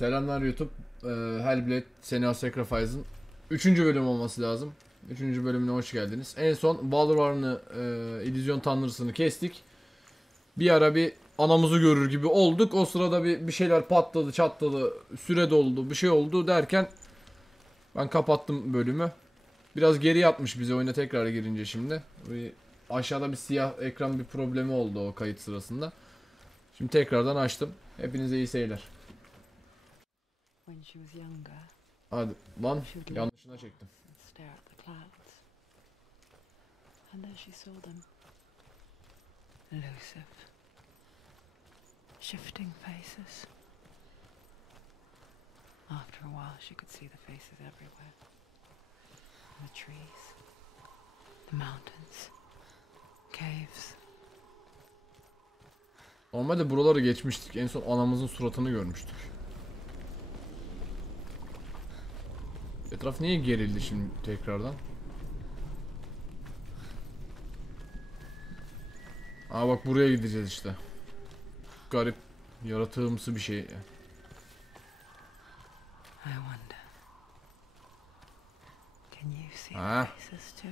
Selamlar YouTube. Hellblade Senua Sacrifice'ın 3. bölüm olması lazım. 3. bölümüne hoş geldiniz. En son Balrog'unu, illüzyon tanrısını kestik. Bir ara bir anamızı görür gibi olduk. O sırada bir şeyler patladı, çatladı, süre doldu, bir şey oldu derken ben kapattım bölümü. Biraz geri atmış bize oyuna tekrar girince şimdi. Aşağıda bir siyah ekran bir problemi oldu o kayıt sırasında. Şimdi tekrardan açtım. Hepinize iyi seyirler. Hadi lan, yanlışına çektim. Shifting faces. After a while, she could see the faces everywhere. The trees, the mountains, caves. Normalde buraları geçmiştik. En son anamızın suratını görmüştük. Etraf niye gerildi şimdi tekrardan? Aa bak, buraya gideceğiz işte. Garip, yaratığımsı bir şey. I wonder. Can you see the faces too?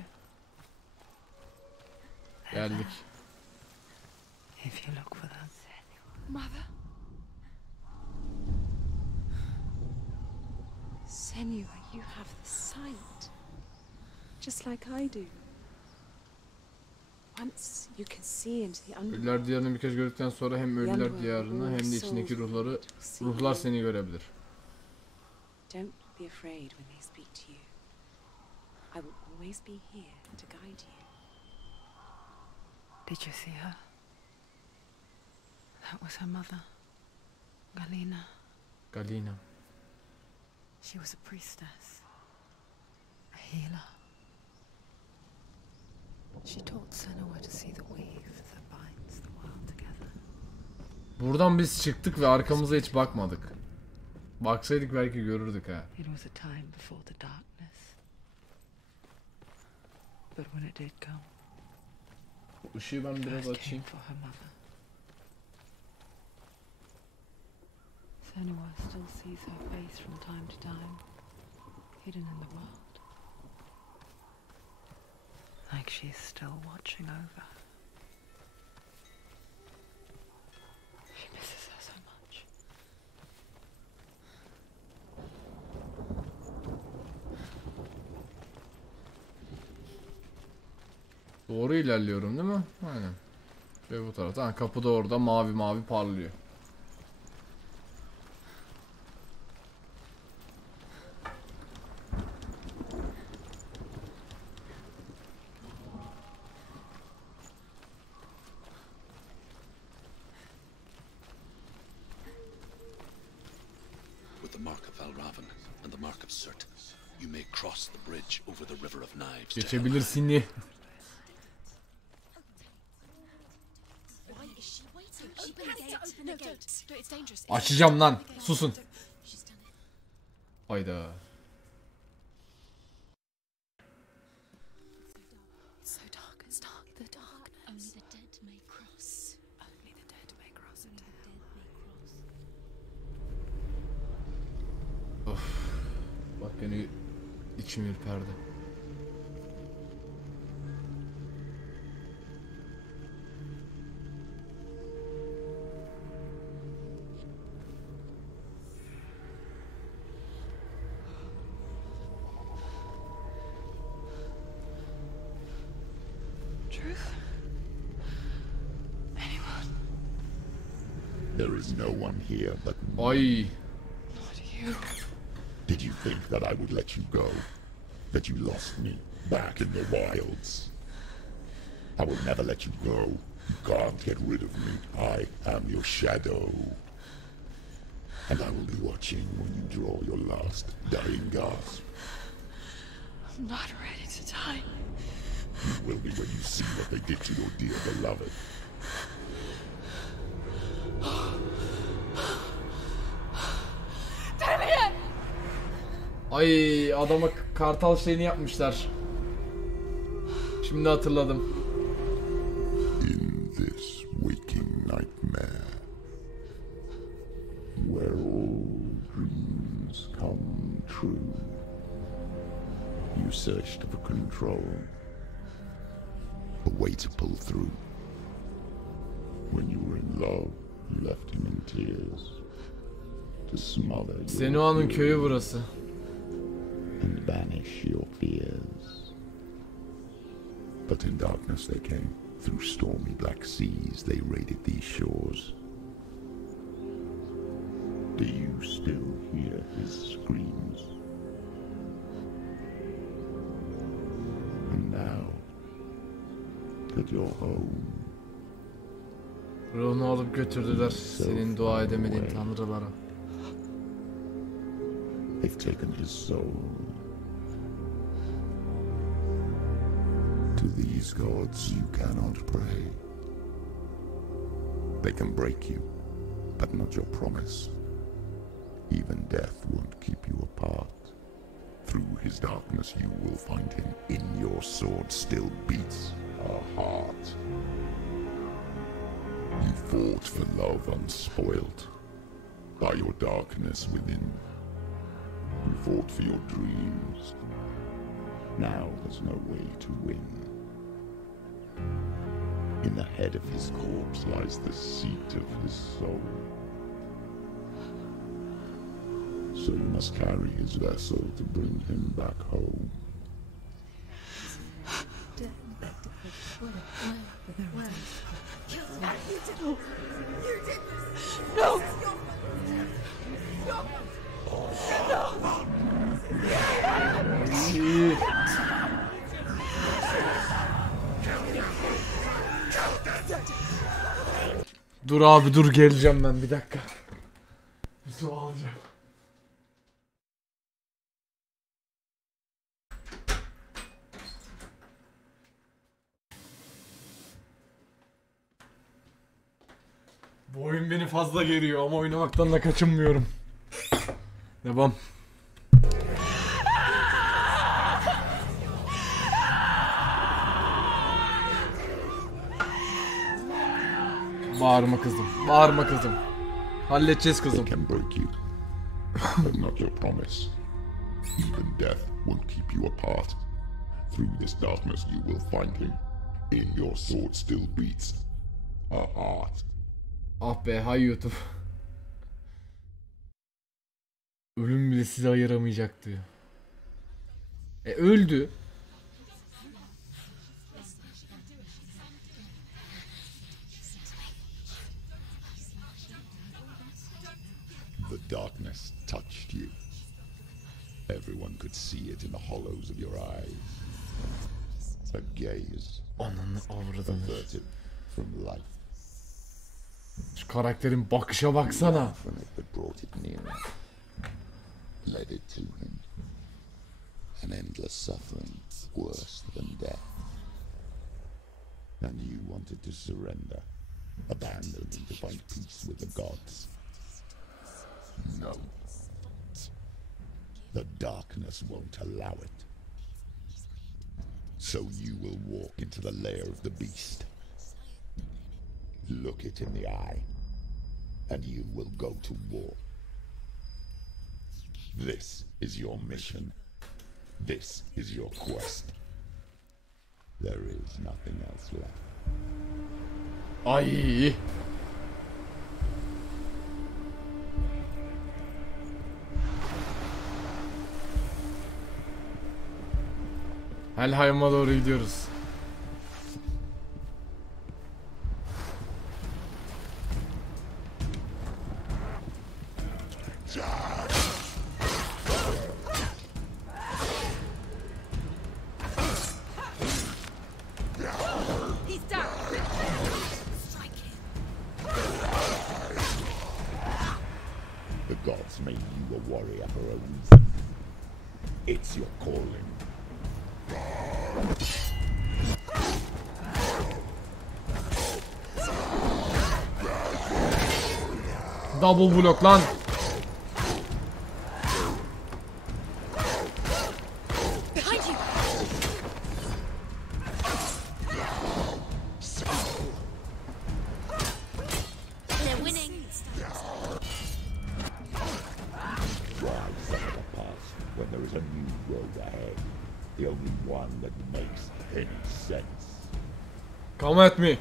Geldik. If you look for them. Mother. Senua, you have the sight. Just like I do. Once you can see into the underworld. Ölüler diyarını birkaç gördükten sonra hem ölüler diyarını hem de içindeki ruhlar seni görebilir. Don't be afraid when they speak to you. I will always be here to guide you. Did you see her? That was her mother, Galina. She was a priestess, a healer. She taught Senua to see the weave that binds the world together. Buradan biz çıktık ve arkamıza hiç bakmadık. Baksaydık belki görürdük ha. It was a time before the darkness. But when it did come, Işığı ben biraz açayım. Senua still sees her face from time to time, hidden in the world. Like she's still watching over. She misses her so much. Doğru ilerliyorum değil mi? Aynen. Ve bu tarafta. Ha, kapı da orada mavi mavi parlıyor. With the mark of Valravan and the mark of Surt, you may cross the bridge over the river of knives. Geçebilirsin diye. Açacağım lan. Susun. Hayda. Of. Bak yine içim ürperdi. There is no one here but me. Ay. Not you. Did you think that I would let you go? That you lost me back in the wilds? I will never let you go. You can't get rid of me. I am your shadow. And I will be watching when you draw your last dying gasp. I'm not ready to die. You will be when you see what they did to your dear beloved. Ay, adama kartal şeyini yapmışlar. Şimdi hatırladım. In this waking nightmare, where all true. You searched for control, a way to pull through. When you were in love, you left him in tears to smother your Senua'nın köyü burası. and banish your fears. But in darkness they came. Through stormy black seas they raided these shores. Do you still hear his screams? And now that you're home, Ruhunu alıp götürdüler senin dua edemediğin tanrılara. they've taken his soul. To these gods you cannot pray. They can break you, but not your promise. Even death won't keep you apart. Through his darkness you will find him. In your sword still beats a heart. You fought for love unspoilt by your darkness within. You fought for your dreams. Now there's no way to win. In the head of his corpse lies the seat of his soul. So you must carry his vessel to bring him back home. Dur abi dur, geleceğim ben bir dakika. Bir su alacağım. Bu oyun beni fazla geriyor ama oynamaktan da kaçınmıyorum. Devam. Bağırma kızım, bağırma kızım. Halledeceğiz kızım. They can break you, but not your promise. Even death won't keep you apart. Through this darkness you will find him. In your sword still beats a heart. Ah be, hay YouTube. Ölüm bile sizi ayıramayacak diyor. Öldü. The darkness touched you. Everyone could see it in the hollows of your eyes. A gaze Ananı avradını. averted from life. Şu karakterin bakışa baksana. From it that brought it nearer, led it to him. An endless suffering, worse than death. And you wanted to surrender, abandon him to find peace with the gods. No. The darkness won't allow it. So you will walk into the lair of the beast. Look it in the eye, and you will go to war. This is your mission. This is your quest. There is nothing else left. Ay. Helheim'a doğru gidiyoruz. The gods made you a warrior for a reason. It's your calling. Double block lan. Behind you! They're winning! Drive some of the past There is a new road ahead. The only one that makes any sense. Come at me.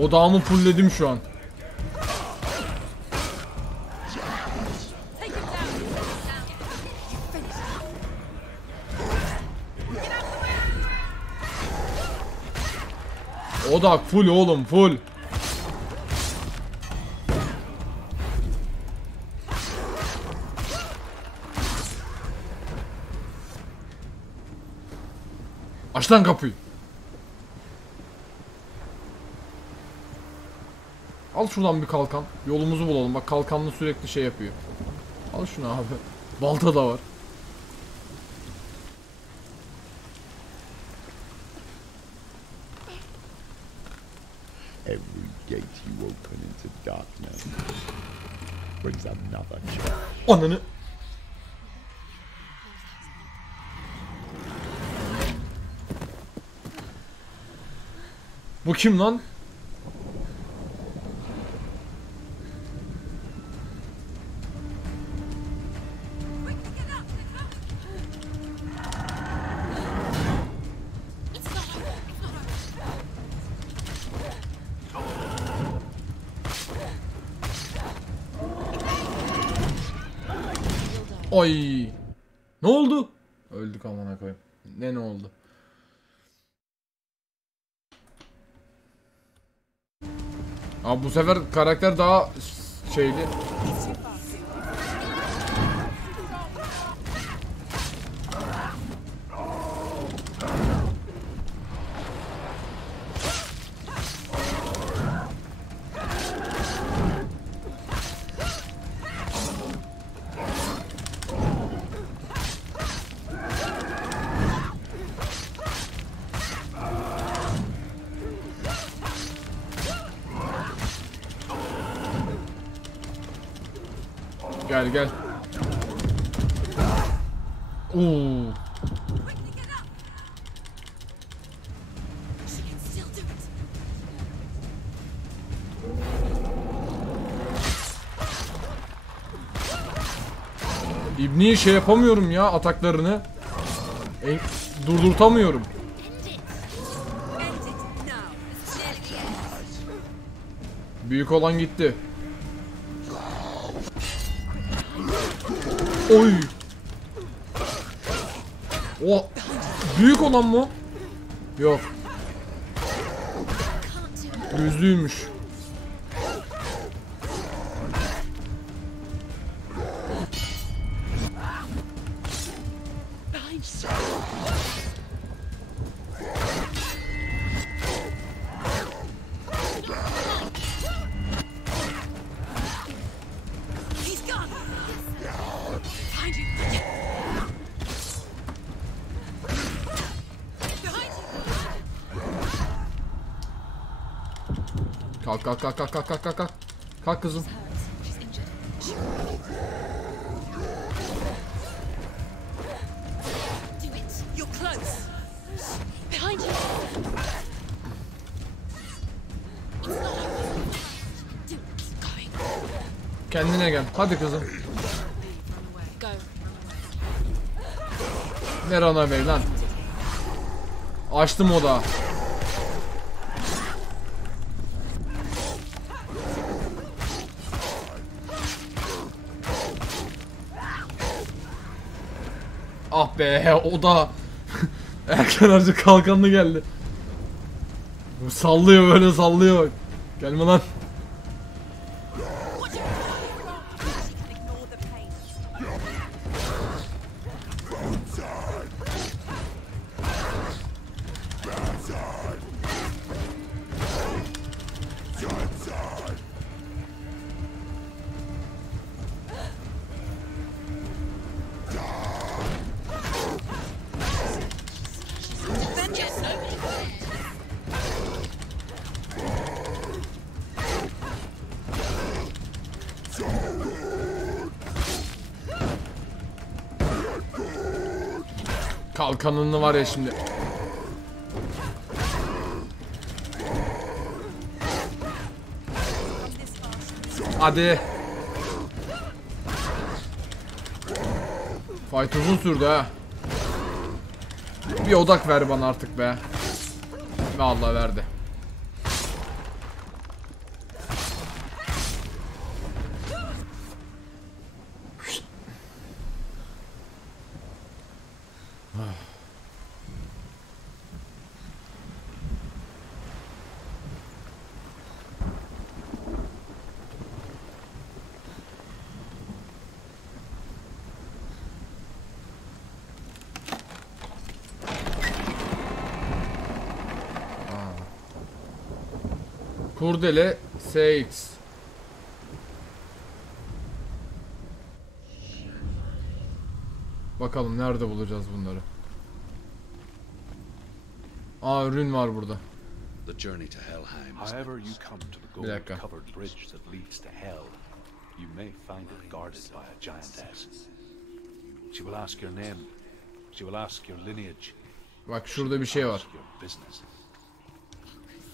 Odağımı fullledim şu an. Odak full oğlum, full. Aç lan kapıyı. Al şuradan bir kalkan. Yolumuzu bulalım. Bak kalkanlı sürekli şey yapıyor. Al şunu abi. Balta da var. Every gate you open into darkness brings another chance. Ananı. Bu kim lan? Ay. Ne oldu? Öldük amına koyayım. Ne oldu? Abi bu sefer karakter daha şeydi. Gel gel. Oo. İbni'yi şey yapamıyorum ya, ataklarını. Durdurtamıyorum. Büyük olan gitti. Oy. O büyük olan mı? Yok. Gözlüymüş. Kalk kalk kalk kalk kalk kalk kalk. Kalk kızım. Kendine gel. Hadi kızım. Ver ona bey lan. Açtım odağı. Ah be, o da erken harcı kalkanlı geldi. Sallıyor böyle, sallıyor bak. Gelme lan. Kalkanını var ya şimdi. Hadi. Fight uzun sürdü ha. Bir odak ver bana artık be. Vallahi verdi. Kurdele SX. Bakalım nerede bulacağız bunları. Aa, ürün var burada. The journey to Helheim is However you come to the gold-covered bridge that leads to hell, you may find it guarded by a giantess. She will ask your name. She will ask your lineage. Bak şurada bir şey var. Your business.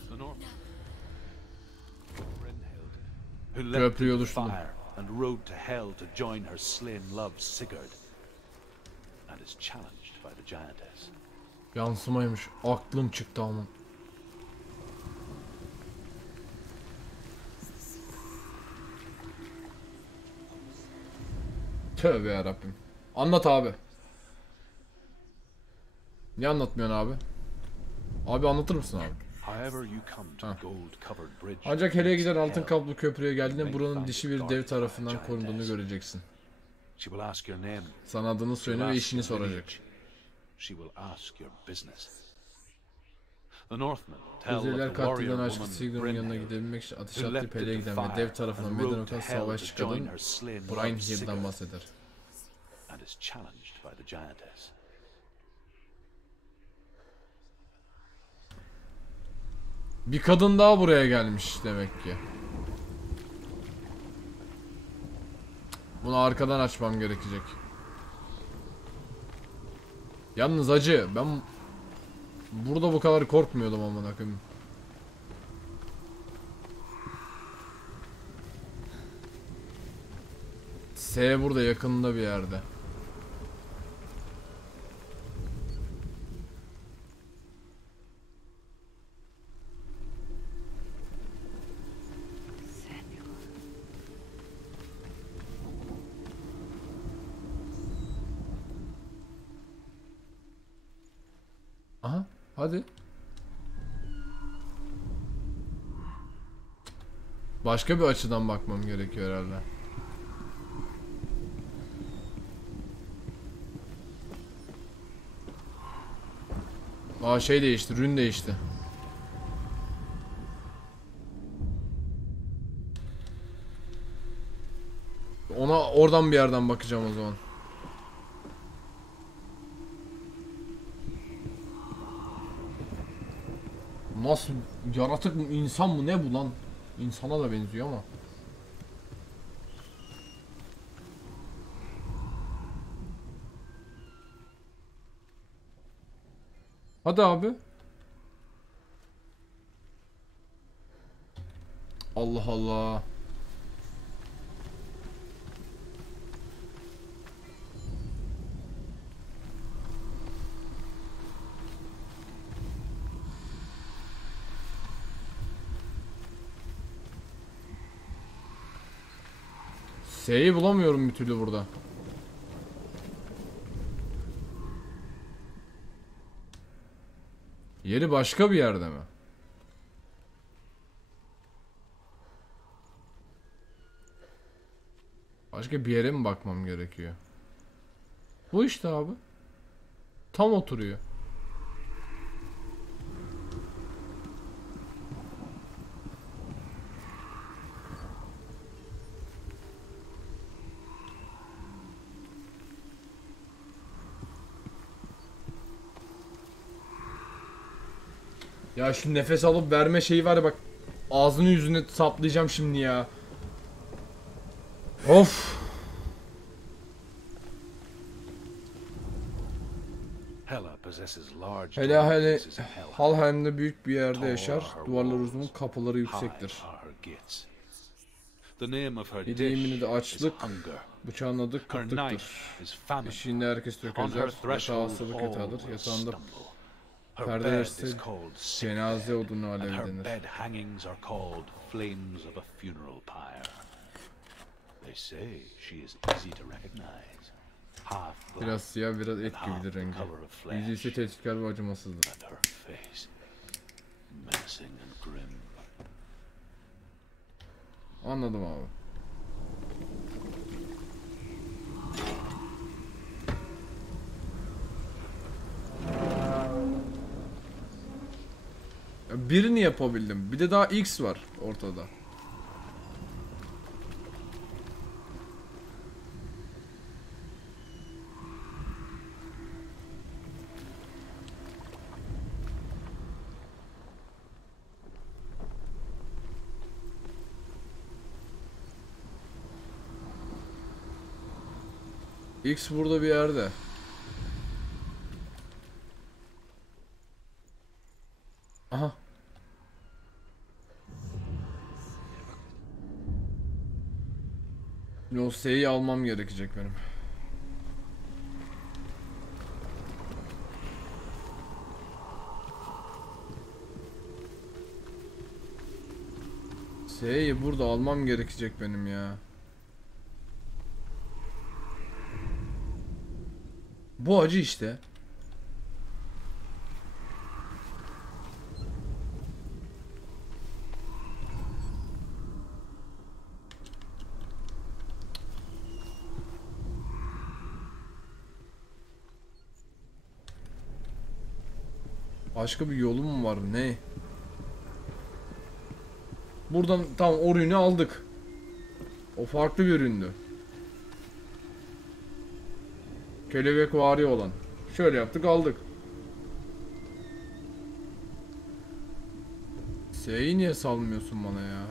The North. Who Köprüyü left the oluşturdu. fire and rode to hell to join her slain love Sigurd, and is challenged by the giantess. Yansımaymış. Aklım çıktı ama. Tövbe yarabbim. Anlat abi. Niye anlatmıyorsun abi? Abi anlatır mısın abi? However you come to the gold-covered bridge. Ancak hele giden altın kaplı köprüye geldiğinde buranın dişi bir dev tarafından korunduğunu göreceksin. She will ask your name. Sana adını söyle ve işini soracak. She will ask your business. The Northmen tell of Özeller the warrior katleden aşkı woman Sigurd'un yanına Brynhild, gidebilmek için ateş who attığı left peleğe the giden ve fire dev tarafından and meydan rode okuyan to hell savaşçı to join kadın her slain love Brynhild'den Sigurd, bahseder. and is challenged by the giantess. Bir kadın daha buraya gelmiş demek ki. Bunu arkadan açmam gerekecek. Yalnız acı, ben burada bu kadar korkmuyordum amına koyayım. S burada yakınında bir yerde. Aha, hadi. Başka bir açıdan bakmam gerekiyor herhalde. Aa, şey değişti, rün değişti. Ona oradan bir yerden bakacağım o zaman. Nasıl yaratık mı, insan mı, ne bu lan? İnsana da benziyor ama. Hadi abi. Allah Allah. S'yi bulamıyorum bir türlü burada. Yeri başka bir yerde mi? Başka bir yere mi bakmam gerekiyor? Bu işte abi. Tam oturuyor. Ya şu nefes alıp verme şeyi var ya, bak ağzını yüzüne saplayacağım şimdi ya. Of. Hela possesses large Hele hele places in Hell. Halheim'de büyük bir yerde yaşar. Duvarlar uzun, kapıları yüksektir. High are her gates. The name of her Yediğimini dish de is açlık, hunger. bıçağın adı Her kıtlıktır. knife is famine. Eşiğinde herkes On her tökezler, yatağı threshold hastalık all yatağıdır. will Yatağında stumble. Her perde bed ise is called sick cenaze bed, odunu and alevi her denir. bed hangings are called flames of a funeral pyre. They say she is easy to recognize. Half black Biraz siyah, biraz et and half gibidir the rengi. color of Yüzü ise flesh, tehditkar ve acımasızdır. and her face menacing and grim. Anladım abi. Birini yapabildim. Bir de daha X var ortada. X burada bir yerde. Aha. No S'yi almam gerekecek benim. S'yi burada almam gerekecek benim ya. Bu acı işte. Başka bir yolu mu var ne? Buradan tam o ürünü aldık. O farklı bir üründü. Kelebek vari olan. Şöyle yaptık aldık. S'yi niye salmıyorsun bana ya?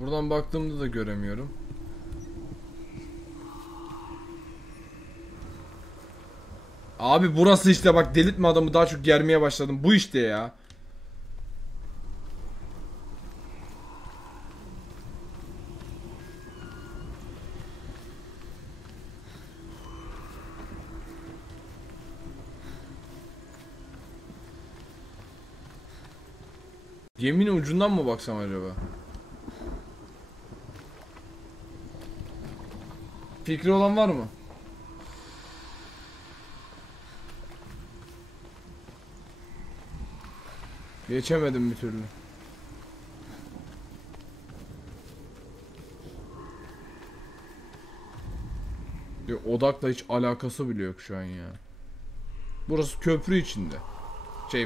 Buradan baktığımda da göremiyorum. Abi burası işte bak, delirtme adamı, daha çok germeye başladım. Bu işte ya. Geminin ucundan mı baksam acaba? Fikri olan var mı? Geçemedim bir türlü. Odakla hiç alakası bile yok şu an ya. Burası köprü içinde.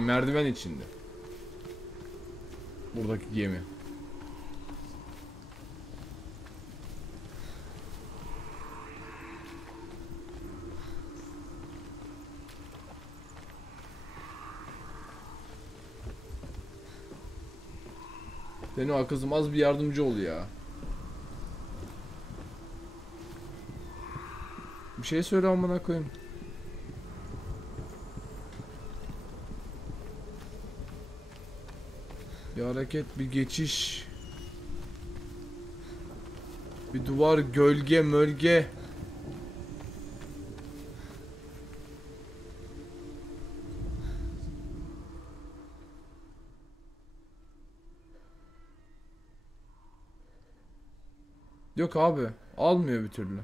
Merdiven içinde. Buradaki gemi. Senua kızım, az bir yardımcı ol ya. Bir şey söyle amına koyayım. Bir hareket, bir geçiş. Bir duvar, gölge, mölge. Yok abi, almıyor bir türlü.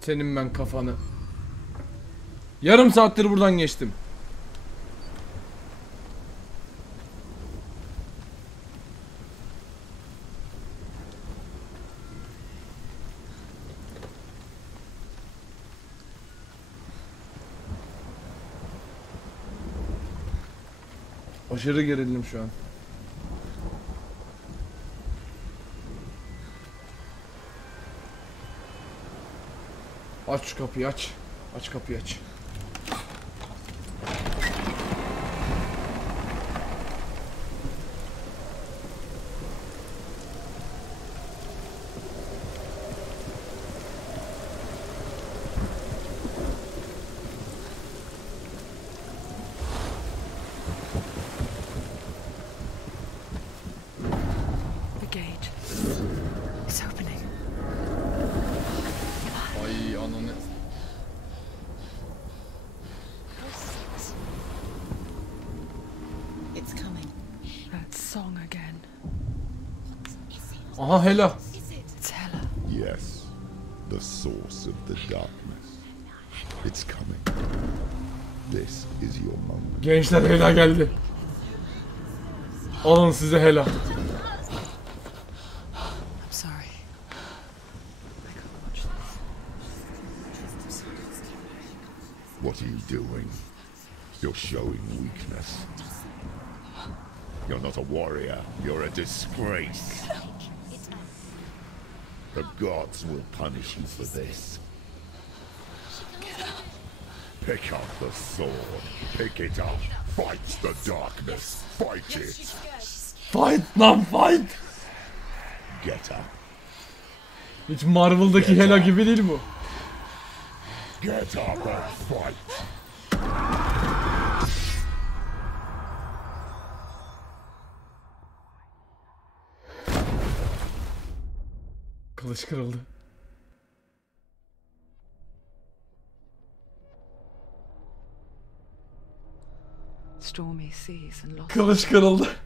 Senin ben kafanı. Yarım saattir buradan geçtim. Aşırı gerildim şu an. Aç şu kapıyı, aç. Aç kapıyı, aç. The gate. It's opening. Ay ananı. It's coming. That song again. Aha Hela. It's Hela. Yes, the source of the darkness. It's coming. This is your moment. Gençler Hela geldi. Alın size Hela. I'm sorry. I can't watch this. What are you doing? You're showing weakness. You're not a warrior. You're a disgrace. The gods will punish you for this. Pick up the sword. Pick it up. Fight the darkness. Fight it. Fight lan fight. Get up. Hiç Marvel'daki Hela gibi değil bu. Get up and fight. Kılıç kırıldı. Stormy seas and lost. Kılıç kırıldı.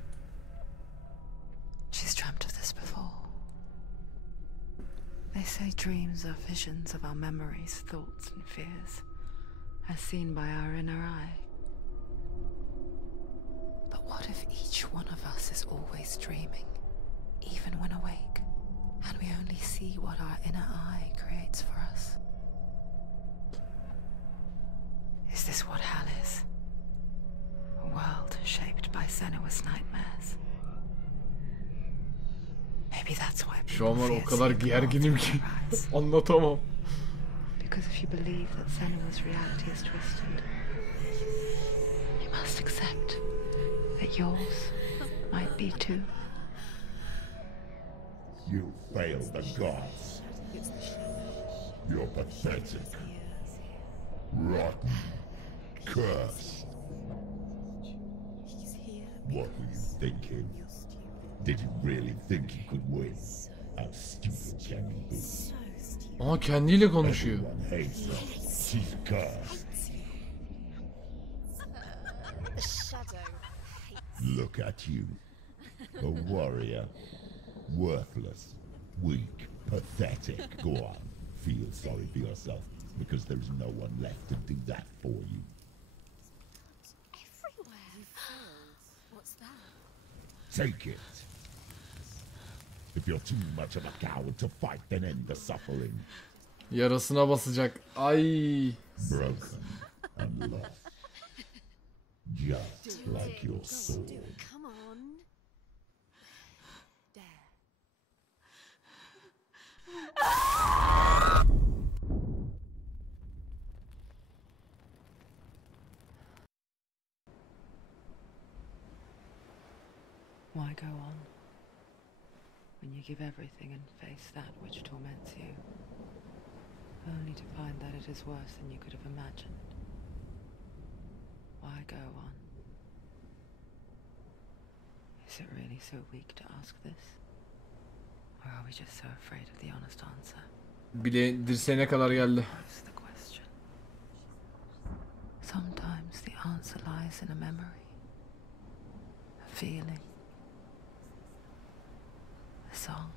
She's dreamt of this before. They say dreams are visions of our memories, thoughts, and fears, as seen by our inner eye. But what if each one of us is always dreaming, even when awake, and we only see what our inner eye creates for us? Is this what hell is? A world shaped by Senua's nightmares. Maybe that's why Şu an var people o fear kadar seeing gerginim gods ki in their eyes. anlatamam. Because if you believe that Senua's reality is twisted, you must accept that yours might be too. You failed the gods. You're pathetic. Rotten. Cursed. What were you thinking? Did you really think you could win? How stupid can you be? Aha kendiyle konuşuyor. Everyone hates her. She's cursed. Look at you. A warrior. Worthless. Weak. Pathetic. Go on. Feel sorry for yourself, because there is no one left to do that for you. What's that? Take it. If you're too much of a coward to fight, then end the suffering. Yarasına basacak. Ay. Broken and lost. Just like your sword. Come on. There. Why go on when you give everything and face that which torments you, only to find that it is worse than you could have imagined? Why go on? Is it really so weak to ask this? Or are we just so afraid of the honest answer? Bile dirseğine kadar geldi. That's the question. Sometimes the answer lies in a memory, a feeling, a song.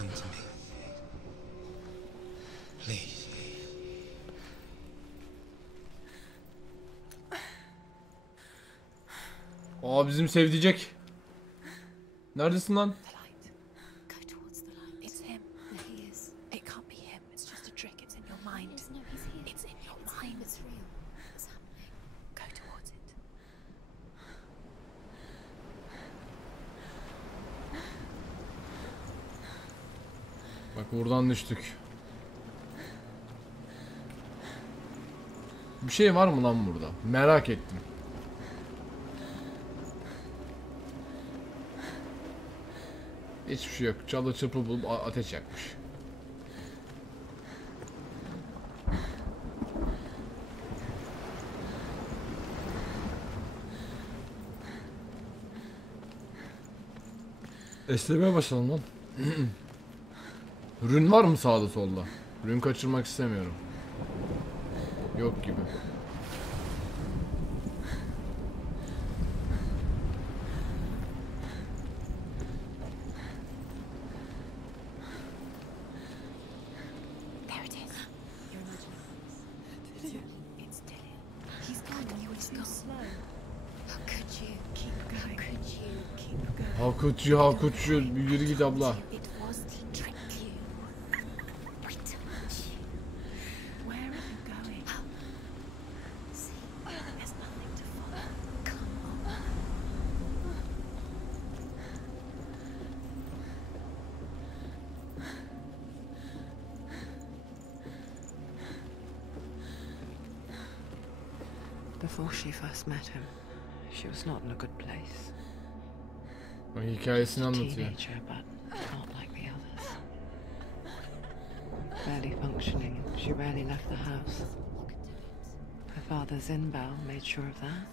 Come to me. Please. Aa, bizim sevdicek. Neredesin lan? The light. Go towards the light. It's him. There he is. It can't be him. It's just a trick. It's in your mind. Yes, no, he's here. It's in your mind. It's real. It's happening. Go towards it. Bak buradan düştük. Bir şey var mı lan burada? Merak ettim. Hiçbir şey yok. Çalı çırpı bulup ateş yakmış. Esnemeye başladım lan. Rün var mı sağda solda? Rün kaçırmak istemiyorum. Yok gibi. There it is. You're imagining. It's Dillian. He's gone. You were too slow. How could you keep going? How could you keep going? Hakutçu, bir yürü git abla. It was to trick you. I told you. Where are you going? See, there's nothing to follow. Come on. Before she first met him, she was not in a good place. O hikayesini A anlatıyor. teenager, but not like the others. Barely functioning, she rarely left the house. Her father Zinbao made sure of that.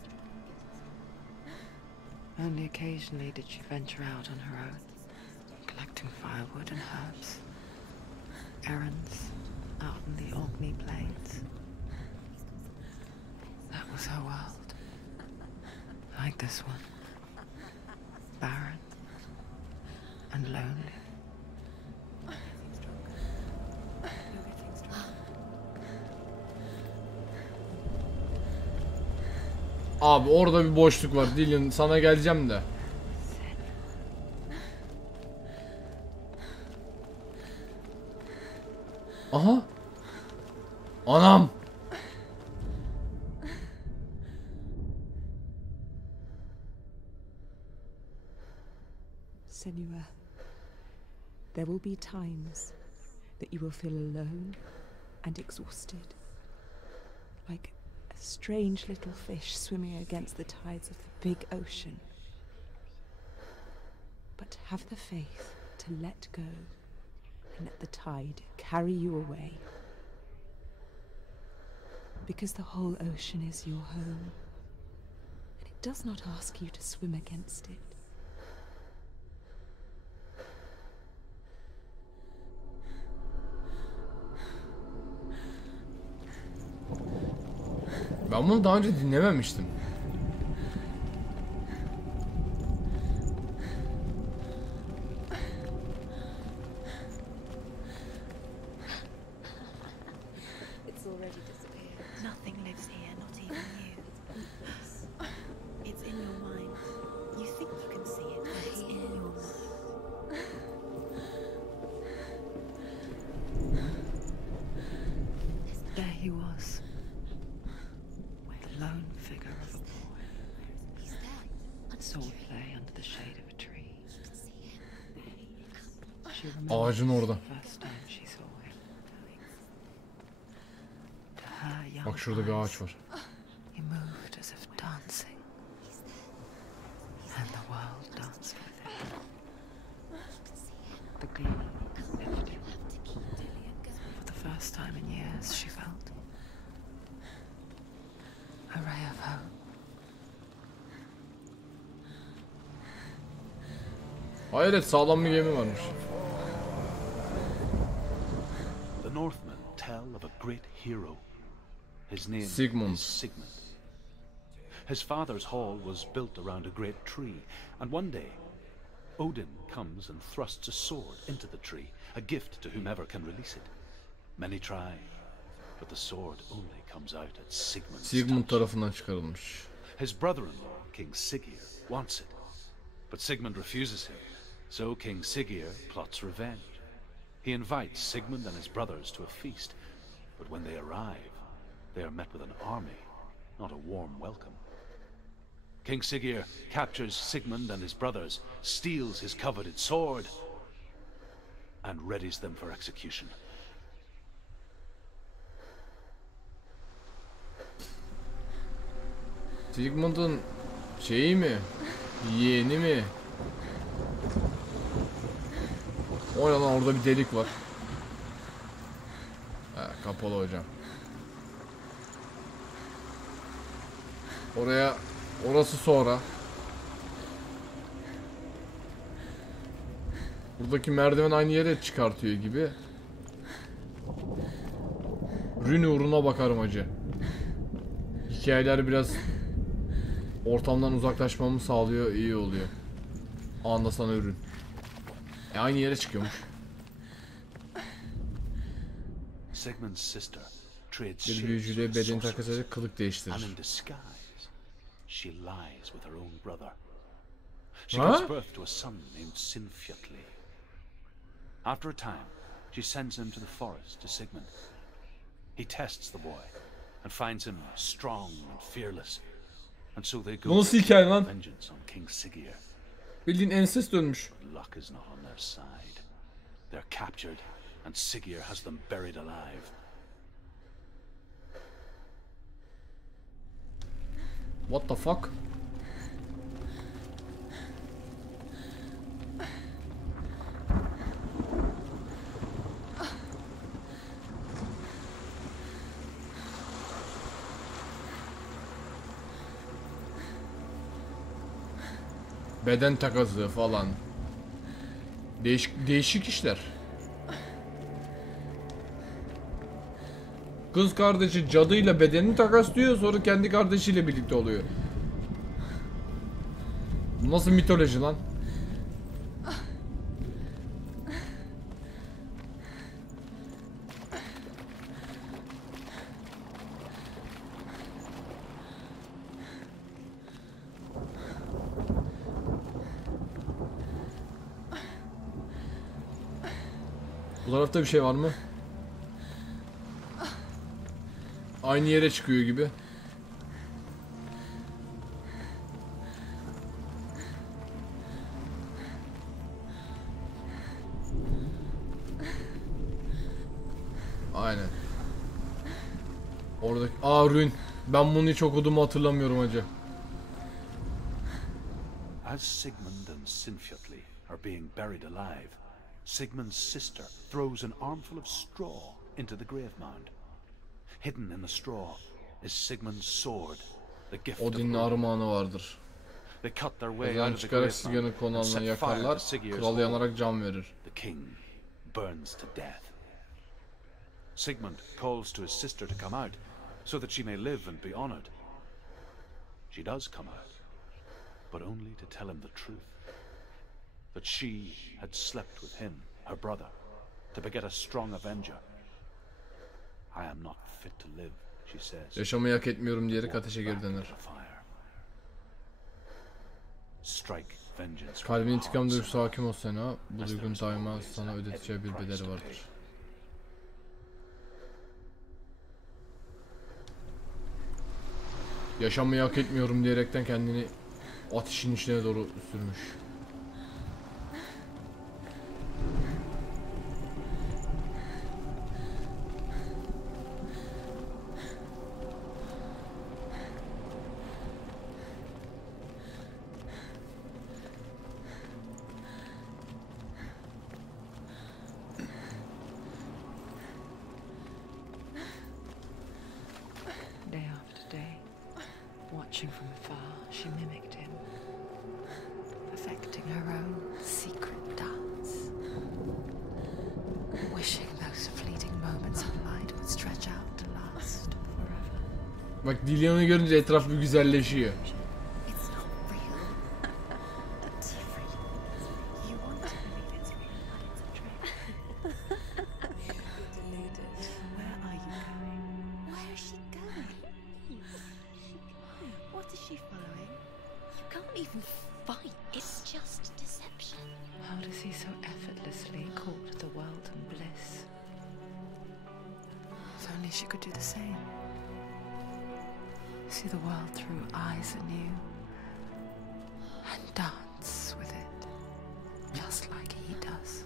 Only occasionally did she venture out on her own, collecting firewood and herbs. Errands out in the Orkney Plains. That was her world. Like this one. Barren and lonely. Abi orada bir boşluk var. Dilin sana geleceğim de. Aha. Anam. Senua, there will be times that you will feel alone and exhausted, like a strange little fish swimming against the tides of the big ocean. But have the faith to let go and let the tide carry you away. Because the whole ocean is your home, and it does not ask you to swim against it. Ben bunu daha önce dinlememiştim. It's already disappeared. Nothing lives here, not even you. It's in your mind. You think you can see it, but it's in your mind. There he was. The lone figure of a boy. He's there. Sword play under the shade of a tree. She Ağacın orada. the first time she saw him. To her young Bak şurada bir eyes, ağaç var. he moved as if dancing. And the world danced with him. The gloom lifted. For the first time in years, she felt a ray of hope. Hayret, sağlam bir gemi varmış. The Northmen tell of a great hero. His name Sigmund. is Sigmund. His father's hall was built around a great tree, and one day Odin comes and thrusts a sword into the tree, a gift to whomever can release it. Many try, but the sword only comes out at Sigmund touch. tarafından çıkarılmış. His brother-in-law, King Siggeir, wants it, but Sigmund refuses him, so King Siggeir plots revenge. He invites Sigmund and his brothers to a feast, but when they arrive, they are met with an army, not a warm welcome. King Siggeir captures Sigmund and his brothers, steals his coveted sword, and readies them for execution. Sigmund'un şeyi mi? Yeğeni mi? O ne lan, orada bir delik var. Kapalı hocam. Orası sonra. Buradaki merdiven aynı yere çıkartıyor gibi. Rün uğruna bakarım hacı. Hikayeler biraz ortamdan uzaklaşmamı sağlıyor, iyi oluyor. Anında sana ürün. Aynı yere çıkıyormuş. Sigmund's sister trades Bir büyücüyle bedeni takas edip kılık değiştirir. She lies with her own brother. She gives birth to a son named Sinfjotli. After a time, she sends him to the forest to Sigmund. He tests the boy and finds him strong and fearless. And so they go nasıl hikaye lan? vengeance on King Siggeir. Bildiğin ensest dönmüş. Luck is not on their side. They're captured and Siggeir has them buried alive. What the fuck? Beden takası falan. Değişik işler. Kız kardeşi cadıyla bedenini takaslıyor, sonra kendi kardeşiyle birlikte oluyor. Bu nasıl mitoloji lan? Bu tarafta bir şey var mı? Aynı yere çıkıyor gibi. Aynen. Oradaki rün. Ben bunu hiç okuduğumu hatırlamıyorum hacı. As Sigmund and Sinfjotli are being buried alive, Sigmund's sister throws an armful of straw into the grave mound. Hidden in the straw is Sigmund's sword, the gift of Odin'in armağanı vardır. They cut their way Oradan out of the çıkarak grave Siggeir'in mound and konağına set fire yakarlar. to Siggeir's Kral home. yanarak can verir. The king burns to death. Sigmund calls to his sister to come out so that she may live and be honored. She does come out, but only to tell him the truth. That she had slept with him, her brother, to beget a strong avenger. I am not fit to live, she says. Yaşamayı hak etmiyorum diyerek ateşe geri döner. Strike vengeance. Kalbin intikam duygusu hakim ol Senua. Bu duygunun daima sana ödeteceği bir bedeli vardır. Yaşamayı hak etmiyorum diyerekten kendini ateşin içine doğru sürmüş. Day after day, watching from afar, she mimicked him, perfecting her own secret dance, wishing those fleeting moments of light would stretch out to last forever. Bak Dillion'u görünce etraf bir güzelleşiyor. It's not real. It's real. only she could do the same. See the world through eyes anew and dance with it, just like he does.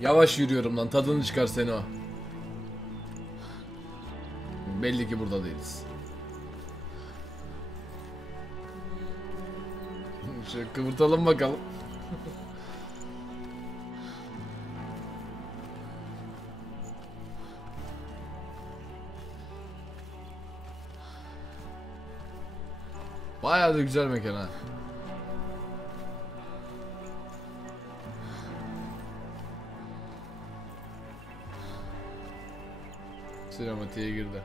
Yavaş yürüyorum lan, tadını çıkar Senua. Belli ki burada değiliz. Şöyle kıvırtalım bakalım. Bayağı da güzel mekan ha. Sinematiğe girdi.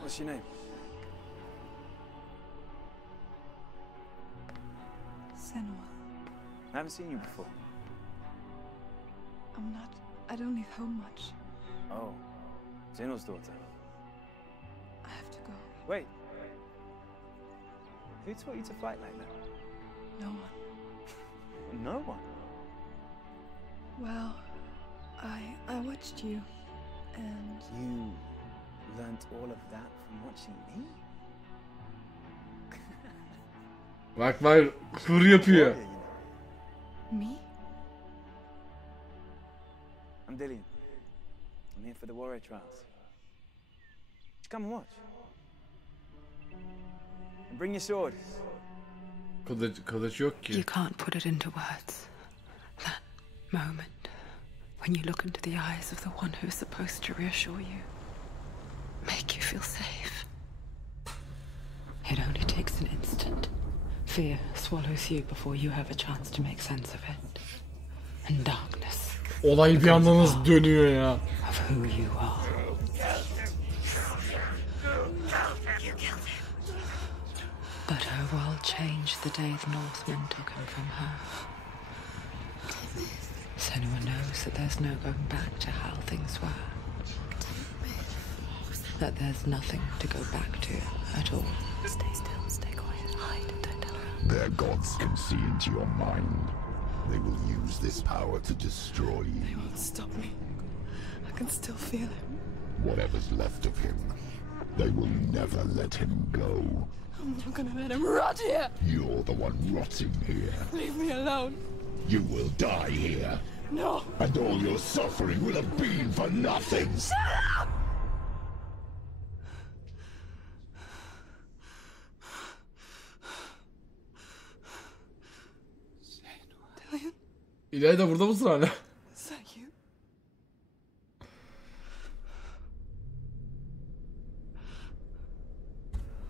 What's your name? Senua. I haven't seen you before. I'm not. I don't leave home much. Oh, Zenua's daughter. I have to go. Wait. Who taught you to fight like that? No one. No one. Well, I watched you, and You learnt all of that from watching me? Bak bak, kur yapıyor. Warrior, you know. me. I'm Dillian. I'm here for the warrior trials. Just come and watch. And bring your sword. Kılıç yok ki. You can't put it into words. That moment when you look into the eyes of the one who is supposed to reassure you, make you feel safe. It only takes an instant. Fear swallows you before you have a chance to make sense of it. And darkness Olay bir anda nasıl dönüyor ya. of who you are. But her world changed the day the Northmen took him from her. Senua knows that there's no going back to how things were. That there's nothing to go back to at all. Stay still. Stay quiet. Hide. Don't tell her. Their gods can see into your mind. They will use this power to destroy They you. won't stop me. I can still feel him. Whatever's left of him, they will never let him go. I'm not gonna let him rot here. You're the one rotting here. Leave me alone. You will die here. No. And all your suffering will have been for nothing. Dillian, İlayda burada mısın hala? is that you?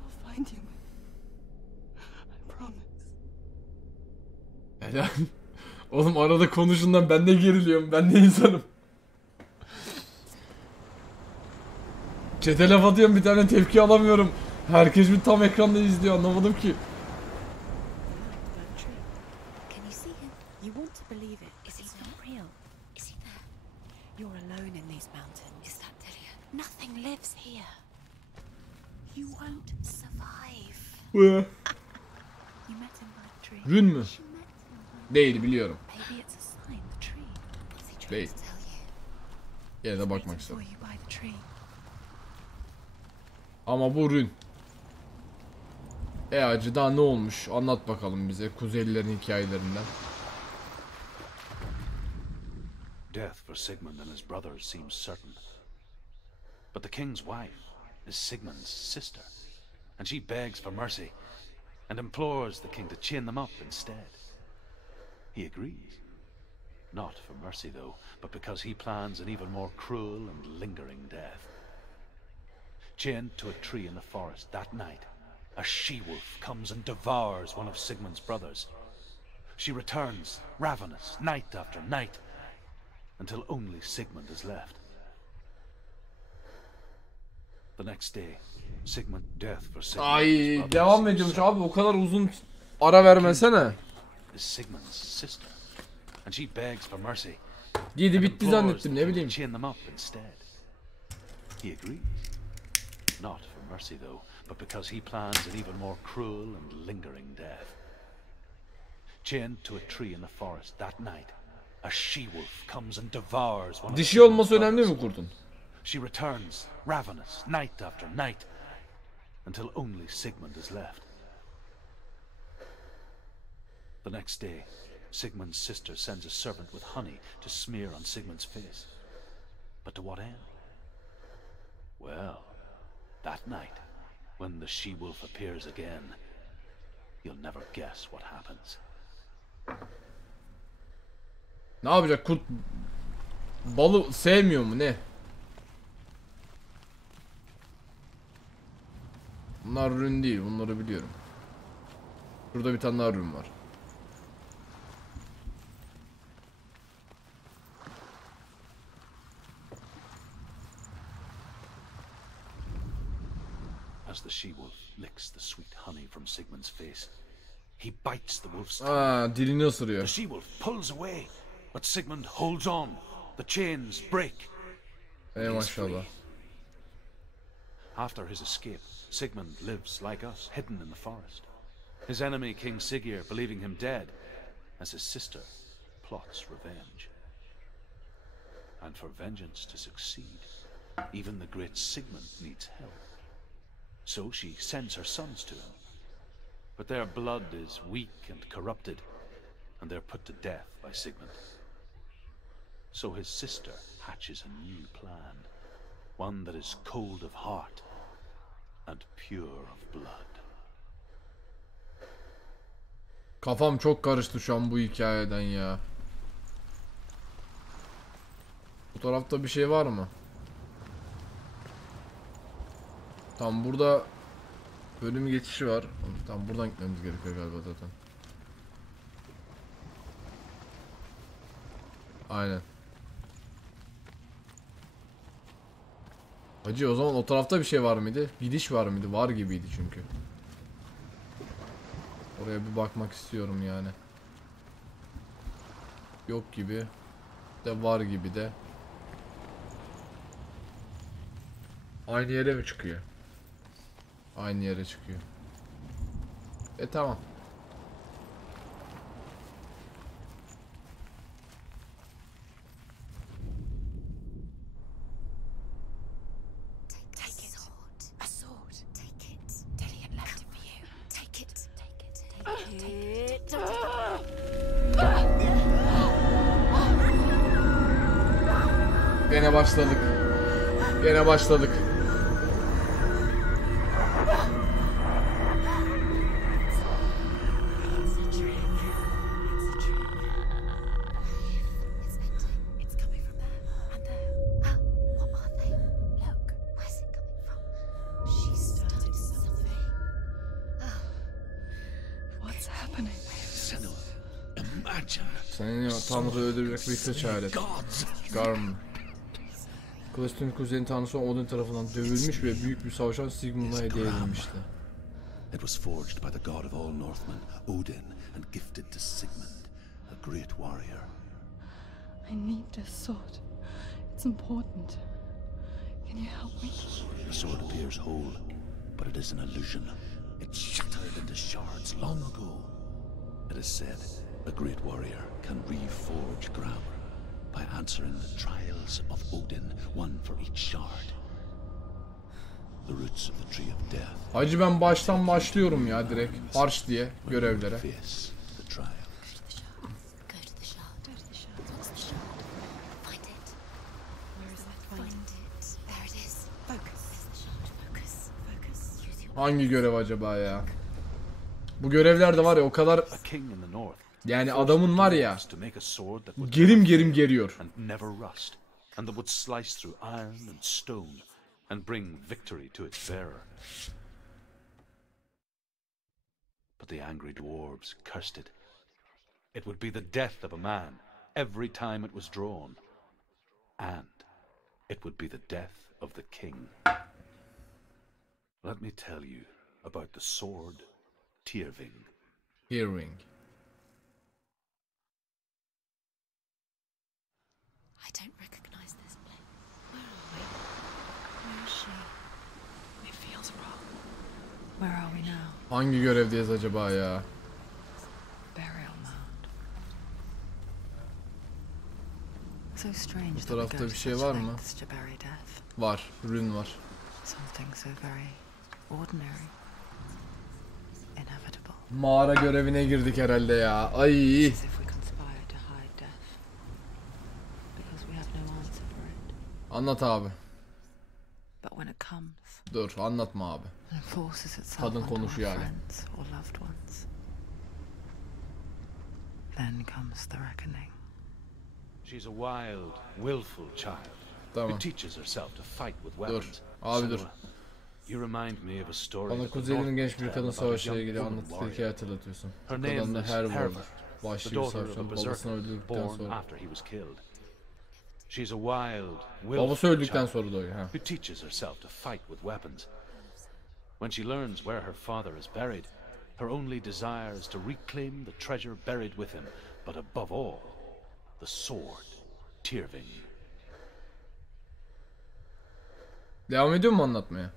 I'll find you. I promise. Helal. Oğlum arada konuşundan ben de geriliyorum. Ben de insanım. Çete laf atıyorum, bir tane tepki alamıyorum. Herkes bir tam ekranda izliyor, anlamadım ki. Can you see him? You want to believe it. Is he not real? Is he there? You're alone in these mountains. Is that Dillian? Nothing lives here. You won't survive. You met him by the tree. Rün mü? You met him by Değil, biliyorum. Maybe it's a sign, the tree. What's he trying Değil. to tell you? Yine de He's bakmak waiting istedim. for you by the tree. Ama bu Rün. Acı daha ne olmuş? Anlat bakalım bize Kuzeylilerin hikayelerinden. Death for Sigmund and his brothers seems certain. But the king's wife is Sigmund's sister, and she begs for mercy and implores the king to chain them up instead. He agrees. Not for mercy, though, but because he plans an even more cruel and lingering death. Chained to a tree in the forest that night, a she-wolf comes and devours one of Sigmund's brothers. She returns, ravenous, night after night, until only Sigmund is left. The next day, Sigmund death for Sigmund. Ay devam ediyormuş abi, o kadar uzun ara vermesene. is Sigmund's sister, and she begs for mercy. Yedi bitti zannettim, ne bileyim. Chain them up instead. He agrees. Not for mercy though, but because he plans an even more cruel and lingering death. Chained to a tree in the forest that night, a she-wolf comes and devours one of Dişi olması önemli mi kurdun? She returns, ravenous, night after night, until only Sigmund is left. The next day, Sigmund's sister sends a servant with honey to smear on Sigmund's face. But to what end? Well, that night, when the she-wolf appears again, you'll never guess what happens. Ne yapacak? Kurt balı sevmiyor mu ne? Bunlar rün değil, bunları biliyorum. Burada bir tane daha rün var. As the she-wolf licks the sweet honey from Sigmund's face, he bites the wolf's tongue. Dilini ısırıyor. The she-wolf pulls away, but Sigmund holds on. The chains break. Maşallah. After his escape, Sigmund lives like us, hidden in the forest. His enemy, King Siggeir, believing him dead, as his sister plots revenge. And for vengeance to succeed, even the great Sigmund needs help. So she sends her sons to him. But their blood is weak and corrupted, and they're put to death by Sigmund. So his sister hatches a new plan, one that is cold of heart and pure of blood. Kafam çok karıştı şu an bu hikayeden ya. Bu tarafta bir şey var mı? Tam burada bölüm geçişi var. Tam buradan gitmemiz gerekiyor galiba zaten. Aynen. Hacı o zaman o tarafta bir şey var mıydı? Gidiş var mıydı? Var gibiydi çünkü. Oraya bir bakmak istiyorum yani. Yok gibi. De var gibi de. Aynı yere mi çıkıyor? Aynı yere çıkıyor. Tamam. Gene başladık. Gene başladık. Senua, tanrıları öldürebilecek bir kılıç aleti. Gramr. Kılıç'ın kuzeni tanrısı Odin tarafından dövülmüş ve büyük bir savaşan Sigmund'a hediye edilmişti. It was forged by the god of all Northmen, Odin, and gifted to Sigmund, a great warrior. I need this sword. It's important. Can you help me? The sword appears whole, but it is an illusion. It shattered into shards long ago. It is said a great warrior can reforge Gramr by answering the trials of Odin, one for each shard. The roots of the tree of death. Hacı ben baştan başlıyorum ya direkt harç diye görevlere. Hangi görev acaba ya? Bu görevler de var ya o kadar yani adamın var ya gerim gerim geriyor. And that would slice through iron and stone and bring victory to its bearer. But the angry dwarves cursed it. It would be the death of a man every time it was drawn. And it would be the death of the king. Let me tell you about the sword Tyrving. Tyrving. Hangi görevdeyiz acaba ya? Bu tarafta bir şey var mı? Var. Rün var. Mağara görevine girdik herhalde ya. Ay. Anlat abi. Dur anlatma abi. Kadın konuşuyor yani. Then comes the reckoning. She's a wild, willful child who teaches herself to fight with weapons. Abi dur. You remind me of a story. Bana Kuzeyli'nin genç bir kadın savaşıyla ilgili anlattığı hikaye hatırlatıyorsun. Kadın da Hellblade. Vahşi bir savaşçının babasını öldürdükten sonra. She's a wild, babası öldükten sonra doğuyor. Ha. Who teaches herself to fight with weapons. When she learns where her father is buried, her only desire is to reclaim the treasure buried with him, but above all, the sword, Tyrving. Devam ediyor mu anlatmaya?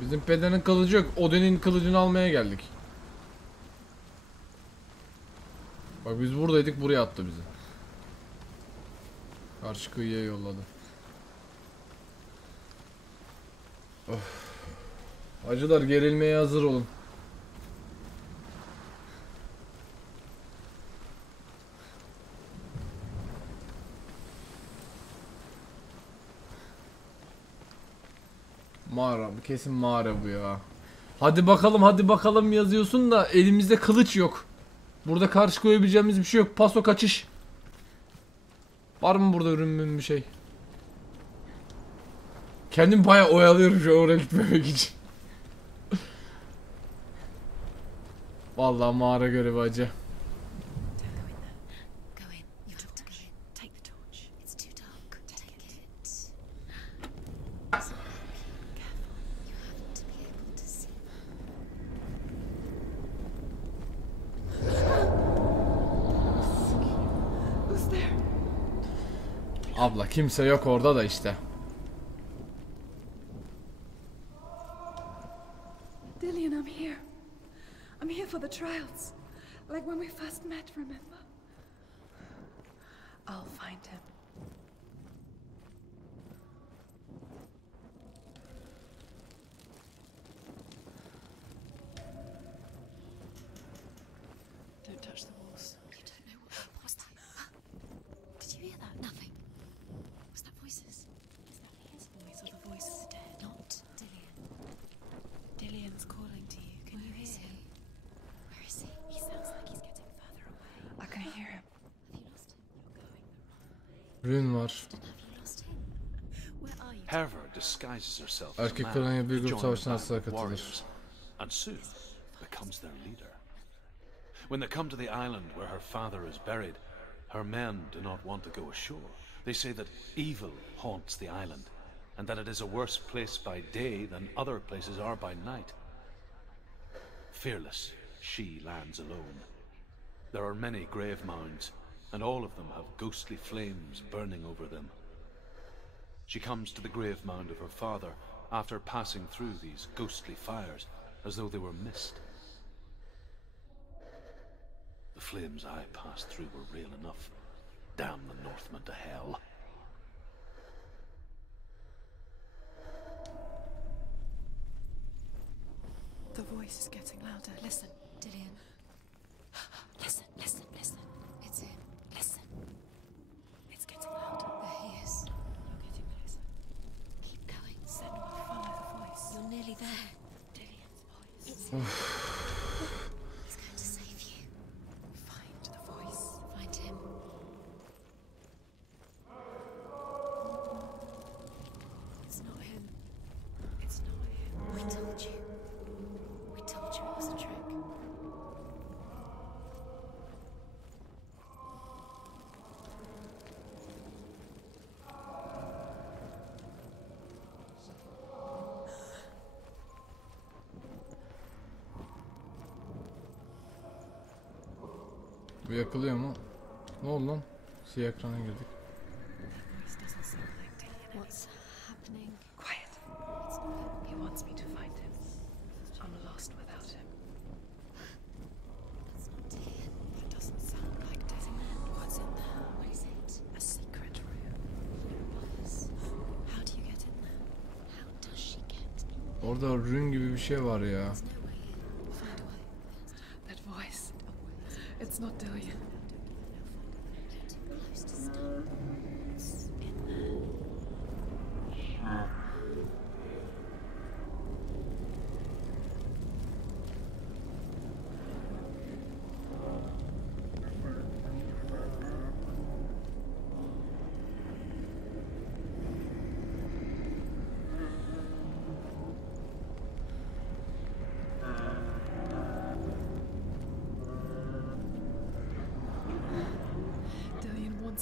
Bizim pedenin kılıcı yok. Odin'in kılıcını almaya geldik. Bak biz buradaydık, buraya attı bizi. Karşı kıyıya yolladı. Of. Acılar, gerilmeye hazır olun. Mağara, kesin mağara bu ya. Hadi bakalım, hadi bakalım yazıyorsun da elimizde kılıç yok. Burada karşı koyabileceğimiz bir şey yok. Paso kaçış. Var mı burada ürün bir şey? Kendim bayağı oyalıyorum şu oraya gitmemek için. Vallahi mağara görevi acı. Abla kimse yok orada da işte. Dillian, I'm here. I'm here for the trials. Like when we first met, remember? I'll find him. Don't touch the walls. You don't know what was that? Did you hear that? Nothing. Was that voices? Is that his voice or the voice of the dead? Not Dillian. Dillian's calling to you. Can you hear him? Where is he? He sounds like he's getting further away. I can hear him. Have you lost him? You're going the wrong way. Rün var. Have you lost him? Where are you? Herver disguises herself as a Erkek man kolonya bir to grup join savaşına a band asla of katılır. warriors, and soon becomes their leader. When they come to the island where her father is buried, her men do not want to go ashore. They say that evil haunts the island, and that it is a worse place by day than other places are by night. Fearless, she lands alone. There are many grave mounds, and all of them have ghostly flames burning over them. She comes to the grave mound of her father after passing through these ghostly fires, as though they were mist. The flames I passed through were real enough. Damn the Northmen to hell. The voice is getting louder. Listen, Dillian. Listen, listen, listen. It's him. Listen. It's getting louder. There he is. You're getting closer. Keep going. Senua, follow the voice. You're nearly there. Dillian's voice. It's him. He's going to save you. Find the voice. Find him. It's not him. It's not him. We told you. We told you it was a trick. Bu yakılıyor mu? Ne oldu lan? Siyah ekrana girdik. That voice doesn't sound like Dillian Orada rün gibi bir şey var ya. That voice. It's not Dillian.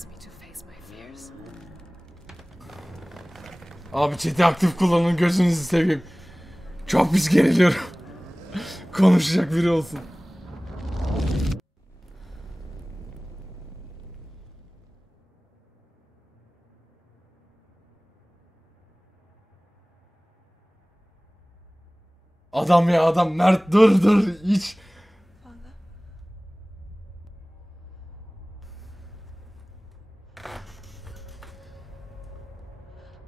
Me to face my fears. Abi chat'i aktif kullanın, gözünüzü seveyim. Çok pis geriliyorum. Konuşacak biri olsun. Adam ya adam, Mert dur hiç.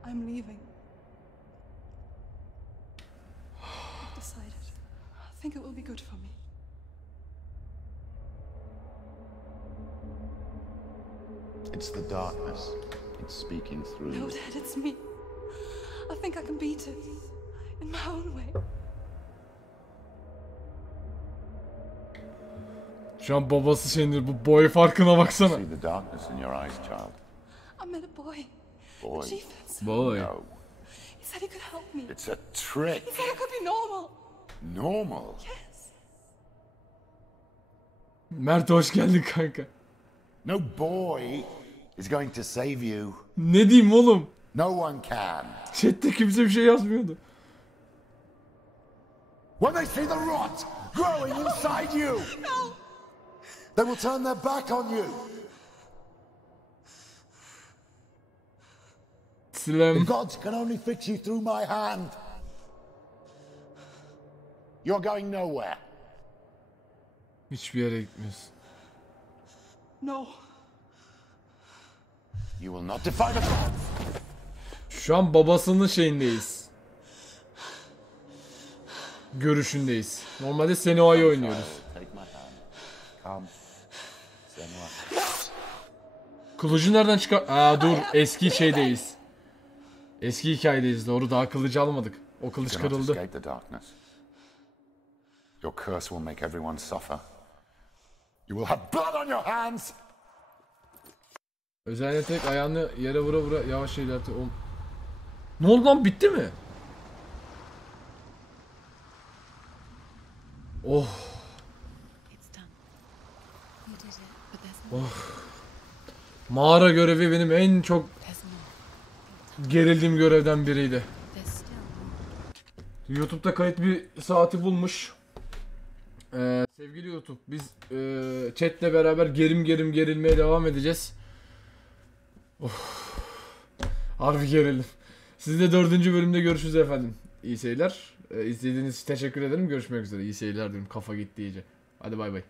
I'm leaving. I've decided. I think it will be good for me. It's the darkness. It's speaking through No, you. Dad, it's me. I think I can beat it. In my own way. Şu an babası şeyindir, bu boy farkına baksana. See the darkness in your eyes, child. I met a boy. Boy. The chief and so. Boy. No. He said he could help me. It's a trick. He said I could be normal. Normal. Yes. Mert hoş geldin kanka. No boy is going to save you. Ne diyeyim oğlum? No one can. Chat'te kimse bir şey yazmıyordu. When they see the rot growing inside you, No. they will turn their back on you. The Slam. gods can only fix you through my hand. You're going nowhere. Hiçbir yere gitmiyorsun. No. You will not defy the gods. Şu an babasının şeyindeyiz. Görüşündeyiz. Normalde Senua'yı oynuyoruz. Take my hand. Come. Senua. Kılıcı nereden çıkar? Aa dur, eski şeydeyiz. Eski hikayedeyiz, doğru, daha kılıcı almadık. O kılıç You cannot kırıldı. escape the darkness. Your curse will make everyone suffer. You will have blood on your hands. Özellikle tek ayağını yere vura vura yavaş ilerletiyor. Ne oldu lan, bitti mi? Oh. It's done. You did it, but there's more. Mağara görevi benim en çok There's more. gerildiğim görevden biriydi. There's still more. YouTube'da kayıt bir saati bulmuş. Sevgili YouTube, biz chatle beraber gerilmeye devam edeceğiz. Harbi gerildim. Sizle 4. bölümde görüşürüz efendim. İyi seyirler. İzlediğiniz için teşekkür ederim. Görüşmek üzere. İyi seyirler diyorum. Kafa gitti iyice. Hadi bay bay.